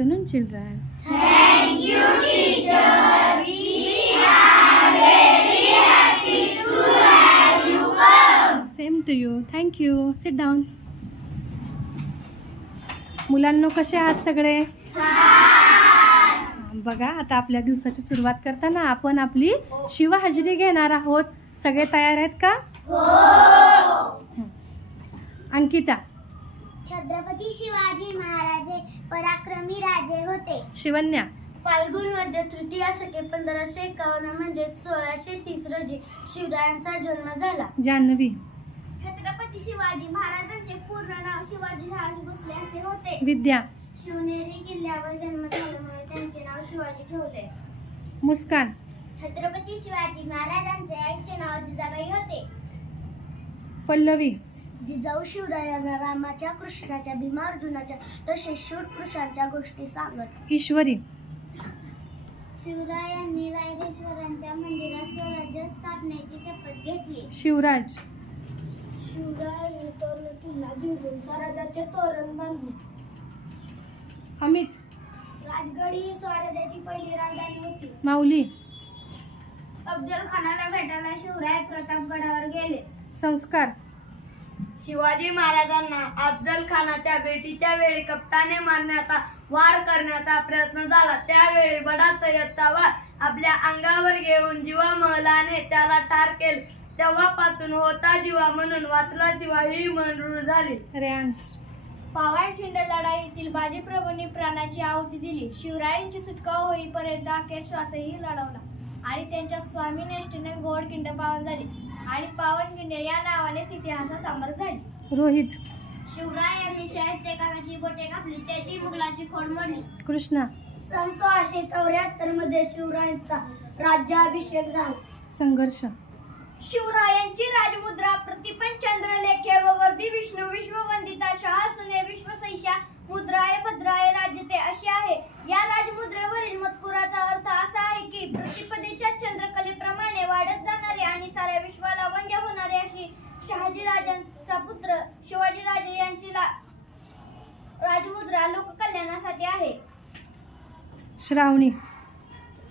afternoon, children. Thank you, teacher. We are very happy to have you come. Same to you. Thank you. Sit down. मुलांनो, कसे आहात सगळे? बघा, आता आपल्या दिवसाची सुरुवात करताना आपण आपली शिवहाजरी घेणार आहोत. सगळे तयार आहेत का? हो. अंकिता. छत्रपती शिवाजी महाराज पराक्रमी राजे होते. शिवन्या. फाल्गुन वद्य तृतीया शके 1551 म्हणजे 1630 रोजी शिवरायांचा जन्म झाला. जान्हवी. छत्रपती शिवाजी महाराजांचे पूर्ण नाव शिवाजी शहाजी भोसले असे होते. विद्या. शिवनेरी किल्ल्यावर जन्म झाल्यामुळे त्यांचे नाव शिवाजी ठेवले. मुस्कान. छत्रपती शिवाजी महाराजांचे आईचे नाव जिजाबाई होते. पल्लवी. जिजाऊ शिवरायांना रामाच्या, कृष्णाच्या, भीमार्जुनाच्या तसेच शूर पुरुषांच्या गोष्टी सांगत. ईश्वरी. शिवरायांनी रायरेश्वरांच्या मंदिरात स्वराज्य स्थापनेची शपथ घेतली. शिवराज. शिवरायांनी तोरण किल्ला जिंकून स्वराज्याचे तोरण बांधले. अमित. राजगड ही स्वराज्याची पहिली राजधानी होती. माऊली. अफजल खानाला भेटायला शिवराय प्रतापगडावर गेले. संस्कार. शिवाजी महाराजांना अफजल खानाच्या भेटीच्या वेळी कप्ताने मारण्याचा वार करण्याचा प्रयत्न झाला. त्यावेळी बडा सय्यदचा वार आपल्या अंगावर घेऊन जीवा महलाने त्याला ठार केले. तेव्हापासून होता जीवा म्हणून वाचला जीवा ही म्हण रूढ झाली. रेयांश. पावनखिंड लढाईतील बाजीप्रभूंनी प्राणाची आहुती दिली. शिवरायांची सुटका होईपर्यंत अखेर श्वासही लढवला आणि त्यांच्या स्वामीनिष्ठेने गोडखिंड पावन झाली आणि पावनखिंड या नावानेच इतिहासात अमर झाली. रोहित. शिवरायांनी शाहिस्तेखानाची बोटे कापली, त्याची मुघलाची खोड मोडली. कृष्णा. सन 1674 मध्ये शिवरायांचा राज्याभिषेक झाला. संघर्ष. शिवरायांची राजमुद्रा प्रतिपन चंद्रलेखे व वर्धी विष्णू विश्ववंदिता शहासुने विश्वसैषा मुद्राय भद्राय राज्यते अशी आहे. या राजमुद्रेवरील मजकुराचा अर्थ असा आहे की प्रतिपदेच्या चंद्रकलेप्रमाणे वाढत जाणारे आणि साऱ्या विश्वाला वंद्य होणारे अशी शहाजीराजांचा पुत्र शिवाजीराजे यांची राजमुद्रा लोककल्याणासाठी आहे. श्रावणी.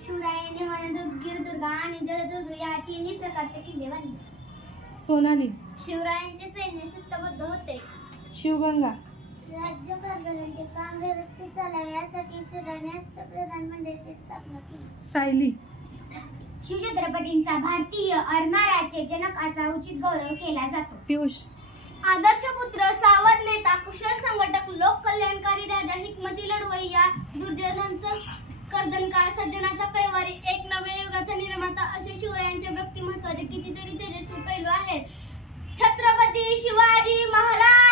शिवरायांनी वनदुर्ग, गिरदुर्ग आणि जलदुर्ग या तिन्ही प्रकारचे किल्ले बांधले. सोनाली. शिवरायांचे सैन्य शिस्तबद्ध होते. शिवगंगा. राज्यकारभाराचे काम व्यवस्थित चालावे यासाठी शिवरायांनी प्रधानमंडळाची स्थापना केली. सायली. शिवछत्रपतींचा भारतीय आरमाराचे जनक असा उचित गौरव केला जातो. पियुष. आदर्श पुत्र, सावध नेता, कुशल संघटक, लोक कल्याणकारी राजा, हिकमती लढवय्या, दुर्जनांचा कर्दनकाळ, सज्जनाचा कैवारी, एक नव्या युगाचा निर्माता असे शिवरायांच्या व्यक्तिमत्वाचे कितीतरी तेजस्वी पैलू आहेत. छत्रपती शिवाजी महाराज